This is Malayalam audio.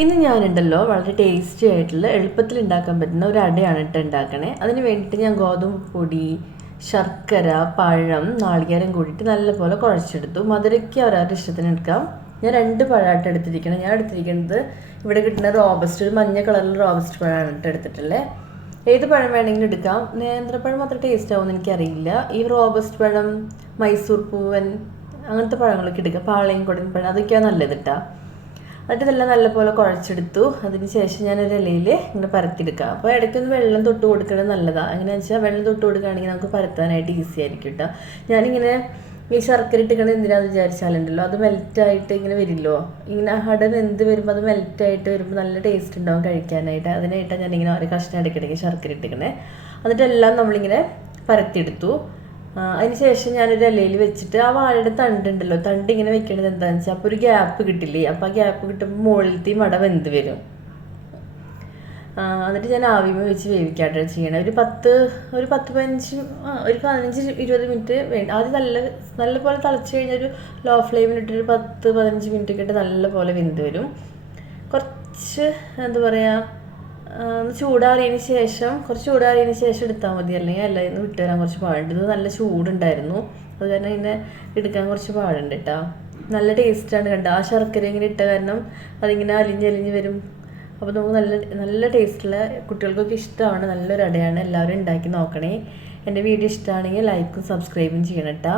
ഇന്ന് ഞാനുണ്ടല്ലോ വളരെ ടേസ്റ്റി ആയിട്ടുള്ള എളുപ്പത്തിൽ ഉണ്ടാക്കാൻ പറ്റുന്ന ഒരു അടയാണ് ഉണ്ടാക്കണേ. അതിന് വേണ്ടിയിട്ട് ഞാൻ ഗോതമ്പ് പൊടി, ശർക്കര, പഴം, നാളികേരം കൂടിയിട്ട് നല്ലപോലെ കുഴച്ചെടുത്തു. മധുരയ്ക്ക് അവരവരുടെ ഇഷ്ടത്തിന് എടുക്കാം. ഞാൻ 2 പഴമായിട്ട് എടുത്തിരിക്കണം. ഞാൻ എടുത്തിരിക്കുന്നത് ഇവിടെ കിട്ടുന്ന റോബസ്റ്റ്, ഒരു മഞ്ഞ കളറിൽ റോബസ്റ്റ് പഴമാണ് എടുത്തിട്ടുള്ളത്. ഏത് പഴം വേണമെങ്കിലും എടുക്കാം. നേന്ത്രപ്പഴം അത്ര ടേസ്റ്റ് ആവുമെന്ന് എനിക്കറിയില്ല. ഈ റോബസ്റ്റ് പഴം, മൈസൂർ പൂവൻ, അങ്ങനത്തെ പഴങ്ങളൊക്കെ എടുക്കുക. പാളയം കൊടൻ പഴം, അതൊക്കെയാണ് നല്ലത് കേട്ടോ. എന്നിട്ട് ഇതെല്ലാം നല്ലപോലെ കുഴച്ചെടുത്തു. അതിന് ശേഷം ഞാനൊരു ഇലയിൽ ഇങ്ങനെ പരത്തിയെടുക്കുക. അപ്പോൾ ഇടയ്ക്കൊന്ന് വെള്ളം തൊട്ട് കൊടുക്കുന്നത് നല്ലതാണ്. എങ്ങനെയാണെന്ന് വെച്ചാൽ വെള്ളം തൊട്ട് കൊടുക്കുകയാണെങ്കിൽ നമുക്ക് പരത്താനായിട്ട് ഈസി ആയിരിക്കും കേട്ടോ. ഞാനിങ്ങനെ ഈ ശർക്കര ഇട്ടിക്കണത് എന്തിനാന്ന് വിചാരിച്ചാലുണ്ടല്ലോ, അത് മെൽറ്റായിട്ട് ഇങ്ങനെ വരില്ലോ. ഇങ്ങനെ അട എന്ത് വരുമ്പോൾ അത് മെൽറ്റായിട്ട് വരുമ്പോൾ നല്ല ടേസ്റ്റ് ഉണ്ടാവും കഴിക്കാനായിട്ട്. അതിനായിട്ടാണ് ഞാനിങ്ങനെ ഒരു കഷ്ണം ഇടയ്ക്കിടയ്ക്ക് ശർക്കര ഇട്ടിക്കണേ. എന്നിട്ടെല്ലാം നമ്മളിങ്ങനെ പരത്തിയെടുത്തു. അതിന് ശേഷം ഞാനൊരു ഇലയിൽ വെച്ചിട്ട് ആ വാഴയുടെ തണ്ടുണ്ടല്ലോ, തണ്ട് ഇങ്ങനെ വെക്കണത് എന്താണെന്ന് വെച്ചാൽ അപ്പോൾ ഒരു ഗ്യാപ്പ് കിട്ടില്ലേ. അപ്പോൾ ആ ഗ്യാപ്പ് കിട്ടുമ്പോൾ മുകളിലത്തെയും വട വെന്ത് വരും. എന്നിട്ട് ഞാൻ ആവിമ വെച്ച് വേവിക്കാട്ടോ ചെയ്യണം. ഒരു 15-20 മിനിറ്റ് വേണ്ട. ആദ്യം നല്ലപോലെ തിളച്ച് കഴിഞ്ഞാൽ ഒരു ലോ ഫ്ലെയിമിലിട്ടൊരു 10-15 മിനിറ്റ് ഒക്കെ ഇട്ട് നല്ലപോലെ വെന്ത് വരും. കുറച്ച് എന്താ പറയുക, കുറച്ച് ചൂടാറിയതിന് ശേഷം എടുത്താൽ മതി. അല്ലെങ്കിൽ അല്ലായിരുന്നു വിട്ട് തരാൻ കുറച്ച് പാടുണ്ട്. ഇത് നല്ല ചൂടുണ്ടായിരുന്നു, അത് കാരണം ഇങ്ങനെ എടുക്കാൻ കുറച്ച് പാടുണ്ട് കേട്ടോ. നല്ല ടേസ്റ്റാണ് കണ്ടോ. ആ ശർക്കര ഇങ്ങനെ ഇട്ട കാരണം അതിങ്ങനെ അലിഞ്ഞ് വരും. അപ്പോൾ നമുക്ക് നല്ല നല്ല ടേസ്റ്റുള്ള, കുട്ടികൾക്കൊക്കെ ഇഷ്ടമാണ്, നല്ലൊരു അടയാണ്. എല്ലാവരും ഉണ്ടാക്കി നോക്കണേ. എൻ്റെ വീഡിയോ ഇഷ്ടമാണെങ്കിൽ ലൈക്കും സബ്സ്ക്രൈബും ചെയ്യണം കേട്ടോ.